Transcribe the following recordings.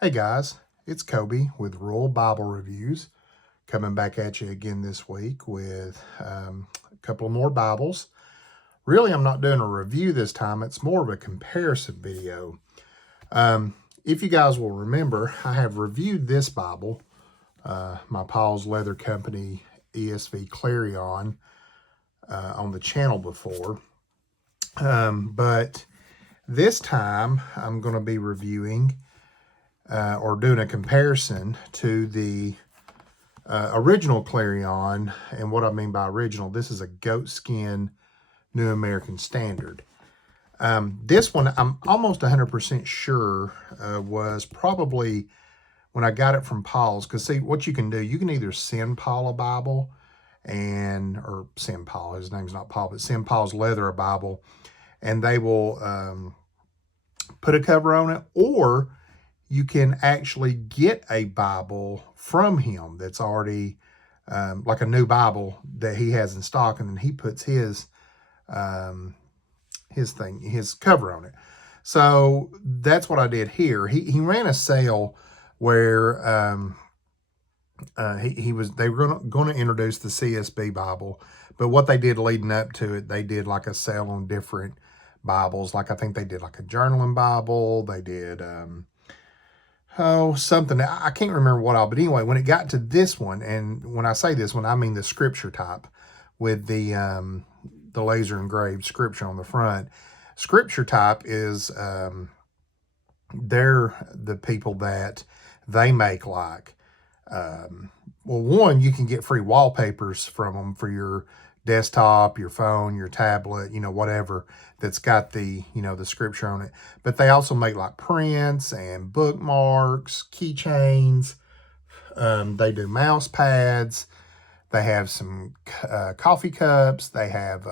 Hey guys, it's Kobe with Rural Bible Reviews, coming back at you again this week with a couple more Bibles. Really, I'm not doing a review this time, it's more of a comparison video. If you guys will remember, I have reviewed this Bible, my Paul's Leather Company ESV Clarion, on the channel before. But this time, I'm going to be reviewing or doing a comparison to the original Clarion. And what I mean by original, this is a goatskin New American Standard. This one, I'm almost 100% sure was probably when I got it from Paul's. Because see, what you can do, you can either send Paul a Bible or send Paul, his name's not Paul, but send Paul's Leather a Bible, and they will put a cover on it, or you can actually get a Bible from him that's already like a new Bible that he has in stock, and then he puts his cover on it. So that's what I did here. He ran a sale where they were going to introduce the CSB Bible, but what they did leading up to it, they did like a sale on different Bibles. Like I think they did like a journaling Bible. They did something. I can't remember what all, but anyway, when it got to this one, and when I say this one, I mean the scripture type with the laser engraved scripture on the front. Scripture type is they're the people that they make like well, one, you can get free wallpapers from them for your desktop, your phone, your tablet, whatever that's got the scripture on it. But they also make like prints and bookmarks, keychains. They do mouse pads. They have some coffee cups. They have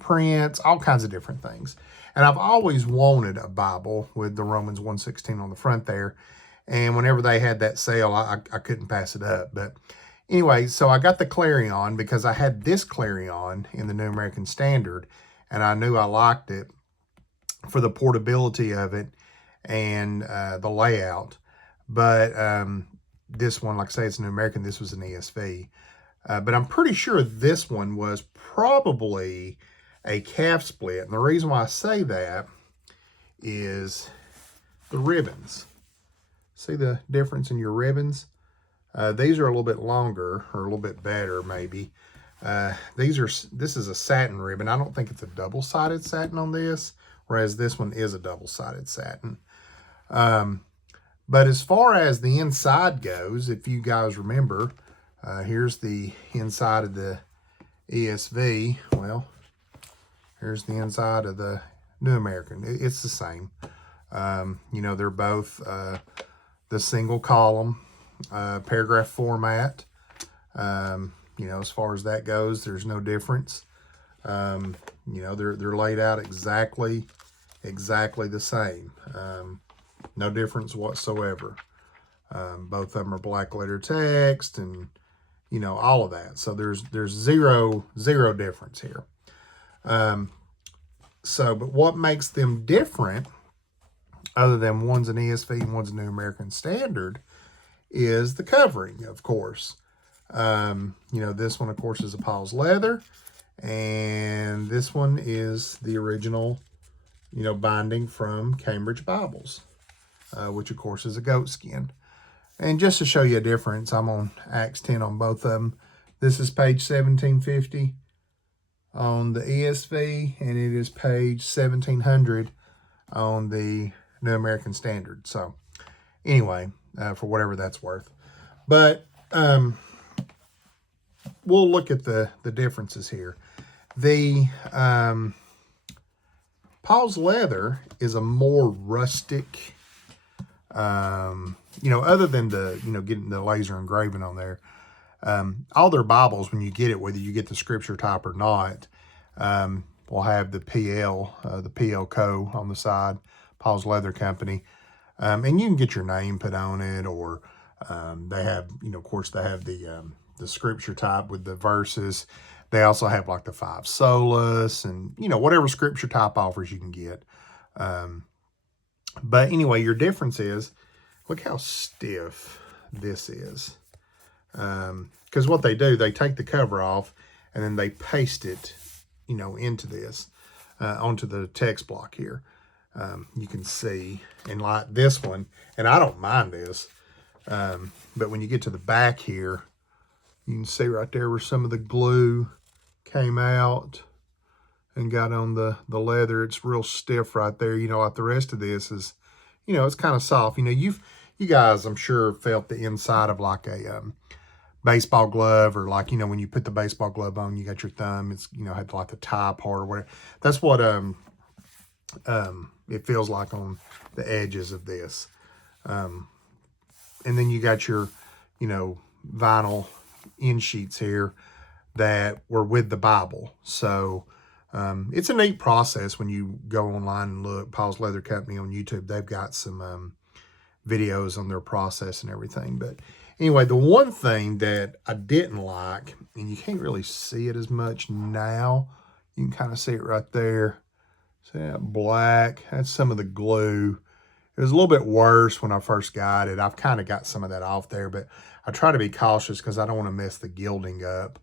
prints, all kinds of different things. And I've always wanted a Bible with the Romans 1:16 on the front there. And whenever they had that sale, I couldn't pass it up. But anyway, so I got the Clarion because I had this Clarion in the New American Standard, and I knew I liked it for the portability of it and the layout. But this one, like I say, it's New American. This was an ESV. But I'm pretty sure this one was probably a calf split. And the reason why I say that is the ribbons. See the difference in your ribbons? These are a little bit longer, or a little bit better, maybe. This is a satin ribbon. I don't think it's a double-sided satin on this, whereas this one is a double-sided satin. But as far as the inside goes, if you guys remember, here's the inside of the ESV. Well, here's the inside of the New American. It's the same. They're both the single column paragraph format. As far as that goes, there's no difference. They're laid out exactly the same. No difference whatsoever. Both of them are black letter text, and all of that. So there's zero difference here. But what makes them different, other than one's an ESV and one's a New American Standard, is the covering, of course. This one, of course, is a Paul's Leather, and this one is the original, binding from Cambridge Bibles, which, of course, is a goatskin. And just to show you a difference, I'm on Acts 10 on both of them. This is page 1750 on the ESV, and it is page 1700 on the New American Standard. So anyway, for whatever that's worth. But we'll look at the differences here. The Paul's Leather is a more rustic, other than the, getting the laser engraving on there. All their Bibles, when you get it, whether you get the scripture type or not, will have the PL Co on the side, Paul's Leather Company. And you can get your name put on it, or they have, of course, they have the scripture type with the verses. They also have like the 5 solas and, whatever scripture type offers you can get. But anyway, your difference is Look how stiff this is. Because what they do, they take the cover off and then they paste it, you know, into this, onto the text block here. You can see, and like this one, and I don't mind this, but when you get to the back here, you can see right there where some of the glue came out and got on the leather. It's real stiff right there. You know, like the rest of this is, you know, it's kind of soft. You know, you guys, I'm sure, felt the inside of like a baseball glove, or like, you know, when you put the baseball glove on, you got your thumb, it's, you know, had like the tie part or whatever. That's what it feels like on the edges of this. And then you got your, you know, vinyl end sheets here that were with the Bible. So it's a neat process when you go online and look. Paul's Leather Company on YouTube, they've got some videos on their process and everything. But anyway, the one thing that I didn't like, and you can't really see it as much now, you can kind of see it right there. See that black? That's some of the glue. It was a little bit worse when I first got it. I've kind of got some of that off there, but I try to be cautious because I don't want to mess the gilding up.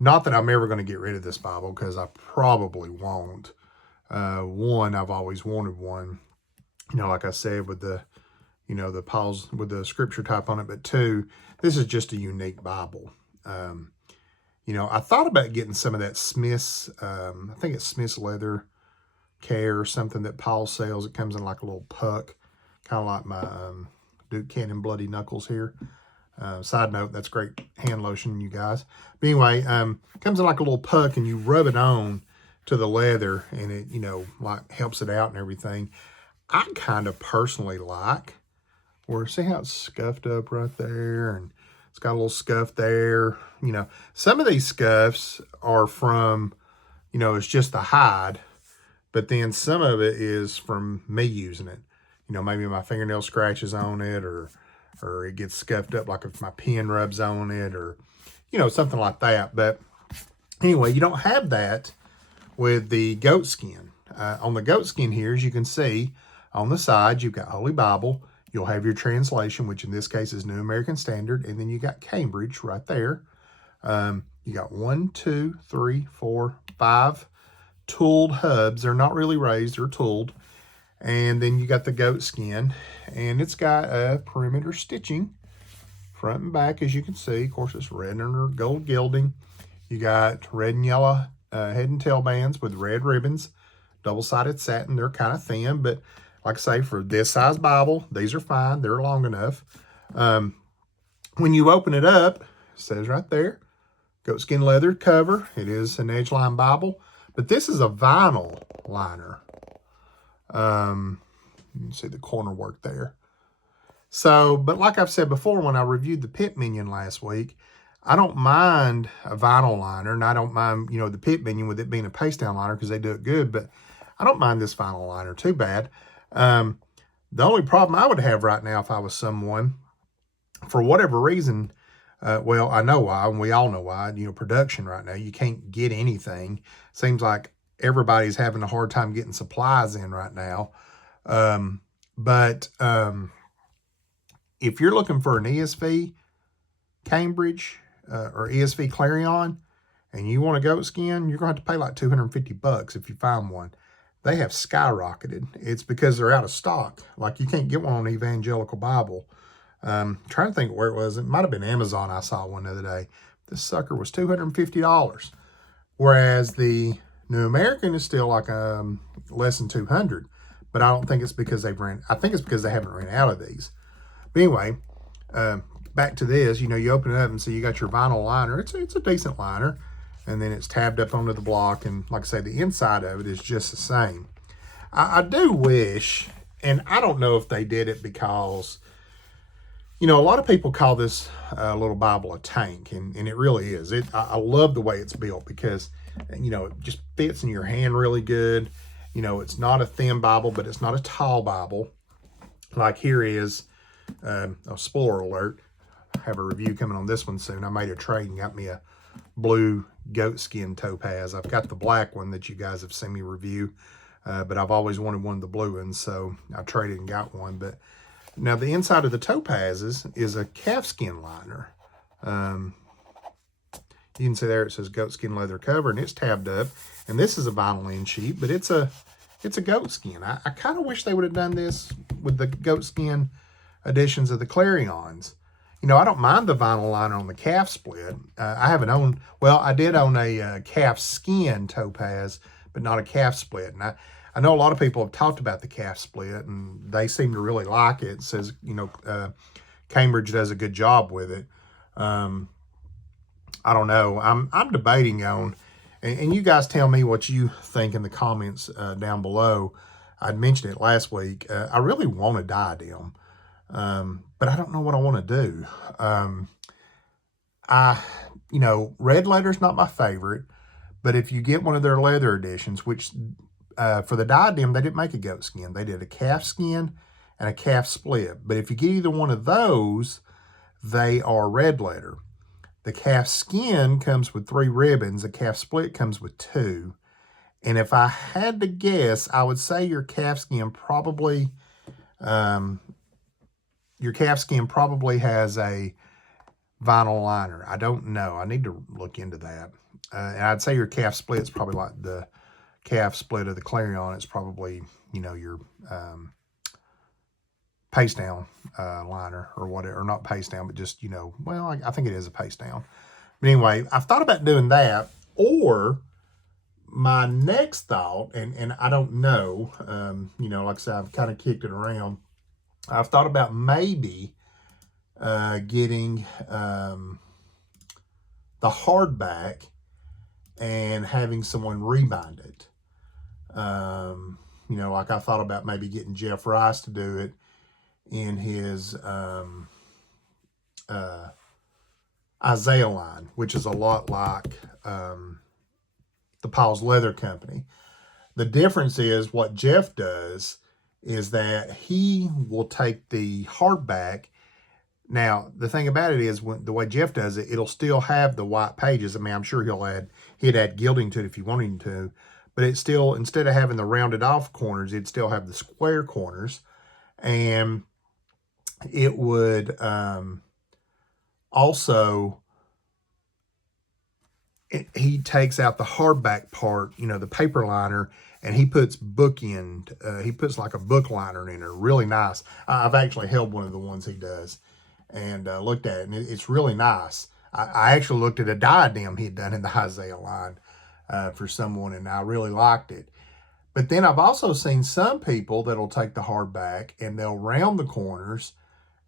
Not that I'm ever going to get rid of this Bible, because I probably won't. One, I've always wanted one, you know, like I said, with the, you know, the Paul's with the scripture type on it. But two, this is just a unique Bible. You know, I thought about getting some of that Smith's, I think it's Smith's Leather Care or something that Paul sells. It comes in like a little puck, kind of like my Duke Cannon Bloody Knuckles here. Side note, that's great hand lotion, you guys. But anyway, comes in like a little puck, and you rub it on to the leather, and it, you know, like helps it out and everything. I kind of personally like, where, see how it's scuffed up right there, and it's got a little scuff there. You know, some of these scuffs are from, you know, it's just the hide, but then some of it is from me using it. You know, maybe my fingernail scratches on it, or it gets scuffed up, like if my pen rubs on it, or, you know, something like that. But anyway, you don't have that with the goat skin. On the goat skin here, as you can see, on the side, you've got Holy Bible. You'll have your translation, which in this case is New American Standard, and then you got Cambridge right there. You got 1, 2, 3, 4, 5 tooled hubs. They're not really raised, they're tooled. And then you got the goat skin, and it's got a perimeter stitching front and back, as you can see. Of course, it's red under gold gilding. You got red and yellow head and tail bands with red ribbons, double-sided satin. They're kind of thin, but like I say, for this size Bible, these are fine. They're long enough. When you open it up, it says right there, goatskin leather cover. It is an edge-line Bible, but this is a vinyl liner. You can see the corner work there. So, but like I've said before, when I reviewed the Pit Minion last week, I don't mind a vinyl liner, and I don't mind, you know, the Pit Minion with it being a paste down liner, because they do it good, but I don't mind this vinyl liner too bad. The only problem I would have right now if I was someone, for whatever reason, well, I know why, and we all know why, you know, production right now, you can't get anything. Seems like everybody's having a hard time getting supplies in right now. But if you're looking for an ESV Cambridge or ESV Clarion, and you want a goat skin, you're going to have to pay like $250 if you find one. They have skyrocketed. It's because they're out of stock. Like, you can't get one on Evangelical Bible. Trying to think where it was. It might have been Amazon. I saw one the other day. This sucker was $250. Whereas the New American is still like less than $200. But I don't think it's because I think it's because they haven't ran out of these. But anyway, back to this. You know, you open it up and see you got your vinyl liner. It's a decent liner. And then it's tabbed up onto the block. And like I say, the inside of it is just the same. I do wish, and I don't know if they did it because, you know, a lot of people call this little Bible a tank. And it really is. I love the way it's built because, you know, it just fits in your hand really good. You know, it's not a thin Bible, but it's not a tall Bible. Like here is, a spoiler alert, I have a review coming on this one soon. I made a trade and got me a blue goatskin Topaz. I've got the black one that you guys have seen me review, but I've always wanted one of the blue ones, so I traded and got one. But Now, the inside of the Topazes is a calfskin liner. You can see there it says goatskin leather cover, and it's tabbed up. And this is a vinyl end sheet, but it's a goatskin. I kind of wish they would have done this with the goatskin editions of the Clarions. You know, I don't mind the vinyl liner on the calf split. I haven't owned, well, I did own a calf skin Topaz, but not a calf split. And I know a lot of people have talked about the calf split, and they seem to really like it. It says, you know, Cambridge does a good job with it. I don't know. I'm debating on, and you guys tell me what you think in the comments down below. I'd mentioned it last week. I really want a diadem. But I don't know what I want to do. You know, red letter's not my favorite, but if you get one of their leather editions, which, for the diadem, they didn't make a goat skin. They did a calf skin and a calf split. But if you get either one of those, they are red letter. The calf skin comes with 3 ribbons. The calf split comes with 2. And if I had to guess, I would say your calf skin probably, has a vinyl liner. I don't know. I need to look into that. And I'd say your calf split's probably like the calf split of the Clarion. It's probably, you know, your paste down liner or whatever, or not paste down, but just, you know, well, I think it is a paste down. But anyway, I've thought about doing that, or my next thought, and I don't know, you know, like I said, I've kind of kicked it around. I've thought about maybe getting the hardback and having someone rebind it. You know, like I thought about maybe getting Jeff Rice to do it in his Isaiah line, which is a lot like the Paul's Leather Company. The difference is what Jeff does is that he will take the hardback. Now, the thing about it is, the way Jeff does it, it'll still have the white pages. I mean, I'm sure he'd add gilding to it if you wanted him to, but it's still, instead of having the rounded off corners, it'd still have the square corners. And it would also, he takes out the hardback part, you know, the paper liner, and he puts he puts like a book liner in there, really nice. I've actually held one of the ones he does and looked at it, and it's really nice. I actually looked at a diadem he'd done in the Isaiah line for someone, and I really liked it. But then I've also seen some people that'll take the hardback and they'll round the corners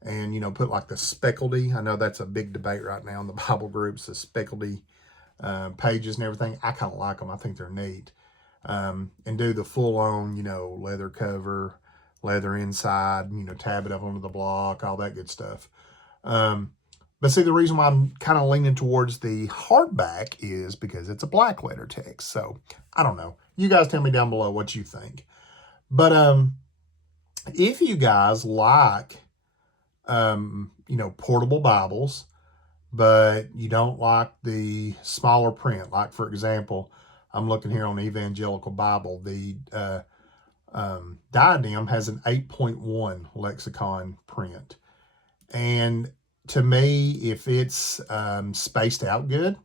and, you know, put like the speckledy. I know that's a big debate right now in the Bible groups, the speckledy pages and everything. I kind of like them. I think they're neat. And do the full-on, you know, leather cover, leather inside, you know, tab it up onto the block, all that good stuff. But see, the reason why I'm kind of leaning towards the hardback is because it's a black letter text. So, I don't know. You guys tell me down below what you think. But if you guys like, you know, portable Bibles, but you don't like the smaller print, like, for example, I'm looking here on Evangelical Bible. The diadem has an 8.1 lexicon print. And to me, if it's spaced out good,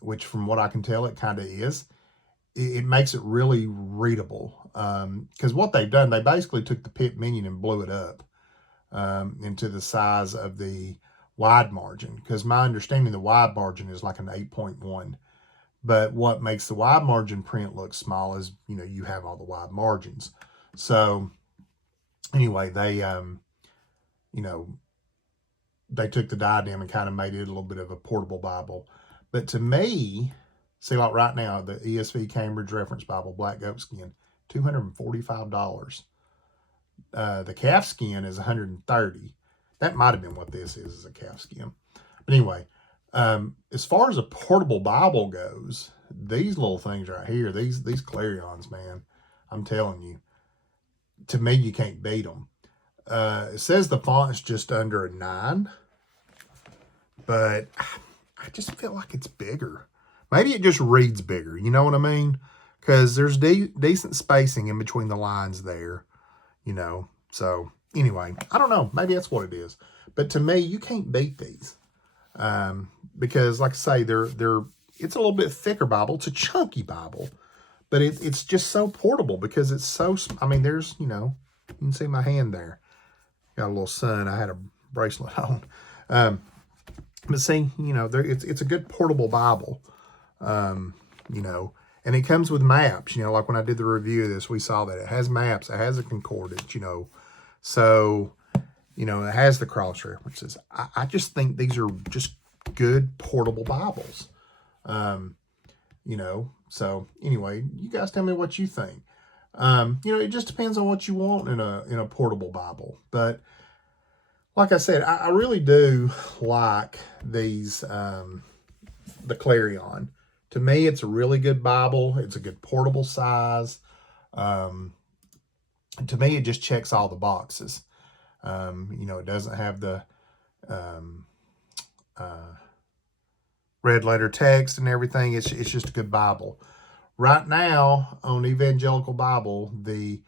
which from what I can tell, it kind of is, it makes it really readable. Because what they've done, they basically took the pit minion and blew it up into the size of the wide margin. Because my understanding, the wide margin is like an 8.1. But what makes the wide margin print look small is, you know, you have all the wide margins. So anyway, they, you know, they took the diadem and kind of made it a little bit of a portable Bible. But to me, see, like right now, the ESV Cambridge Reference Bible, black goat skin, $245. The calf skin is $130. That might have been what this is a calf skin. But anyway, as far as a portable Bible goes, these little things right here, these Clarions, man, I'm telling you, to me, you can't beat them. It says the font's just under a 9, but I just feel like it's bigger. Maybe it just reads bigger, you know what I mean? Because there's decent spacing in between the lines there, you know. So anyway, I don't know. Maybe that's what it is. But to me, you can't beat these. Because like I say, it's a little bit thicker Bible. It's a chunky Bible, but it's just so portable because it's so, I mean, there's, you can see my hand there. Got a little sun. I had a bracelet on. But see, it's a good portable Bible, and it comes with maps, like when I did the review of this, we saw that it has maps, it has a concordance, so, it has the cross references. I just think these are just good portable Bibles, so anyway, you guys tell me what you think. It just depends on what you want in a portable Bible, but like I said, I really do like these, the Clarion. To me, it's a really good Bible. It's a good portable size. To me, it just checks all the boxes. It doesn't have the red letter text and everything. It's just a good Bible. Right now, on Evangelical Bible, the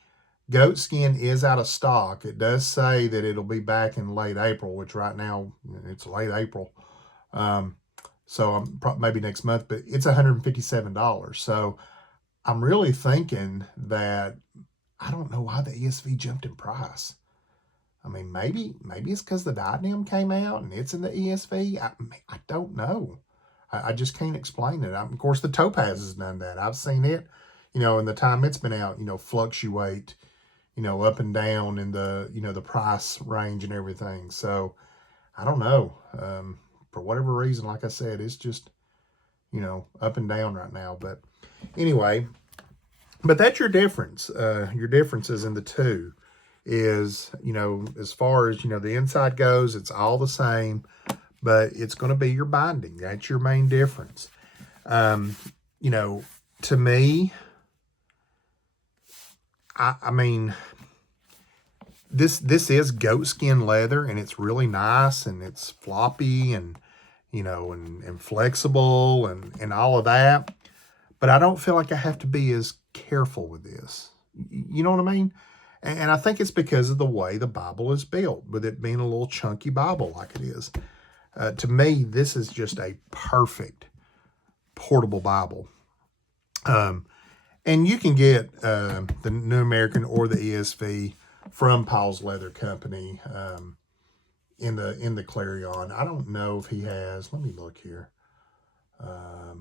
goat skin is out of stock. It does say that it'll be back in late April, which right now, it's late April. So maybe next month, but it's $157. So I'm really thinking that, I don't know why the ESV jumped in price. I mean, maybe it's because the diadem came out and it's in the ESV. I don't know. I just can't explain it. Of course, the Topaz has done that. I've seen it, in the time it's been out, fluctuate, up and down in the, the price range and everything. So I don't know. For whatever reason, like I said, it's just, up and down right now. But anyway, but that's your difference. Your differences in the two is, as far as, the inside goes, it's all the same, but it's going to be your binding. That's your main difference. To me, I mean, this is goat skin leather, and it's really nice, and it's floppy, and and flexible, and all of that. But I don't feel like I have to be as careful with this. You know what I mean? And I think it's because of the way the Bible is built, with it being a little chunky Bible like it is. To me, this is just a perfect portable Bible. And you can get the New American or the ESV from Paul's Leather Company in the Clarion. I don't know if he has. Let me look here. Let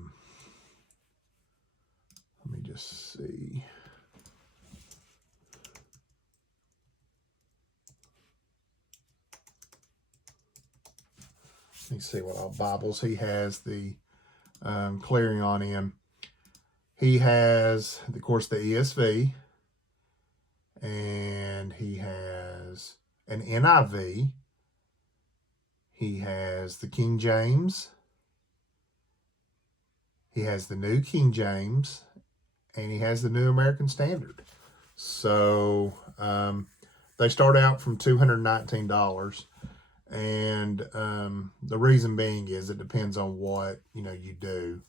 me just see. Let me see what all Bibles he has the Clarion in. He has, of course, the ESV, and he has an NIV. He has the King James. He has the New King James, and he has the New American Standard. So they start out from $219. And the reason being is it depends on what, you do.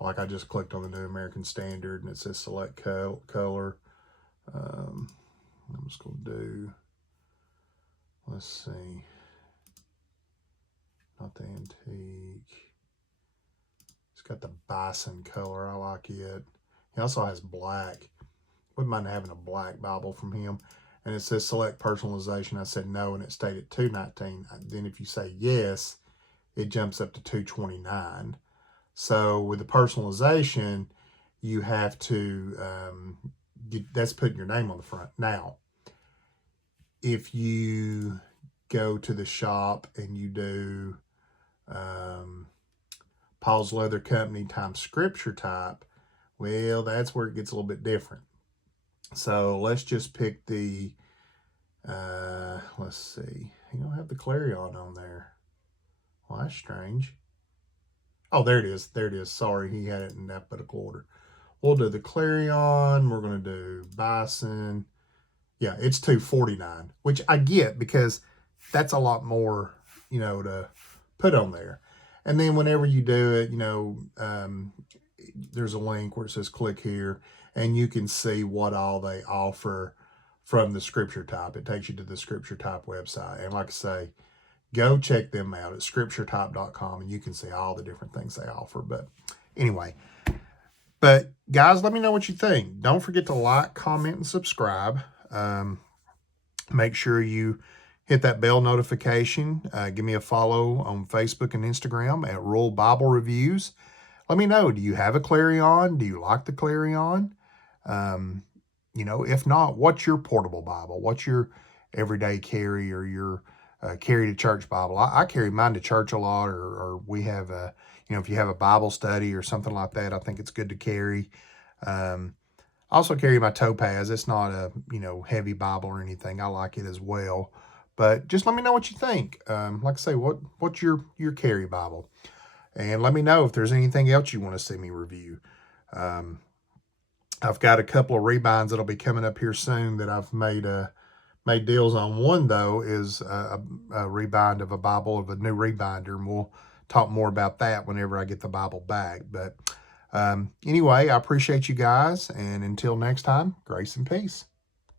Like I just clicked on the New American Standard and it says select color. I'm just going to do, let's see, not the antique. It's got the bison color. I like it. He also has black. Wouldn't mind having a black Bible from him. And it says select personalization. I said no, and it stayed at $219. Then if you say yes, it jumps up to $229. So with the personalization, you have to, that's putting your name on the front. Now, if you go to the shop and you do Paul's Leather Company times Scripture type, well, that's where it gets a little bit different. So let's just pick the, let's see. You don't have the Clarion on there. Well, that's strange. Oh, there it is. There it is. Sorry, he had it in alphabetical order. We'll do the Clarion. We're going to do Bison. Yeah, it's $249, which I get because that's a lot more, to put on there. And then whenever you do it, there's a link where it says click here, and you can see what all they offer from the Scripture Type. It takes you to the Scripture Type website. And like I say, go check them out at scripturetype.com, and you can see all the different things they offer. But anyway, but guys, let me know what you think. Don't forget to like, comment, and subscribe. Make sure you hit that bell notification. Give me a follow on Facebook and Instagram at Rural Bible Reviews. Let me know, do you have a Clarion? Do you like the Clarion? You know, if not, what's your portable Bible? What's your everyday carry or your carry to church Bible? I carry mine to church a lot, or we have a, you know, if you have a Bible study or something like that, I think it's good to carry. I also carry my Topaz. It's not a, you know, heavy Bible or anything. I like it as well. But just let me know what you think. Like I say, what's your carry Bible? And let me know if there's anything else you want to see me review. I've got a couple of rebinds that'll be coming up here soon that I've made deals on. One, though, is a rebind of a Bible, of a new rebinder, and we'll talk more about that whenever I get the Bible back. But anyway, I appreciate you guys, and until next time, grace and peace.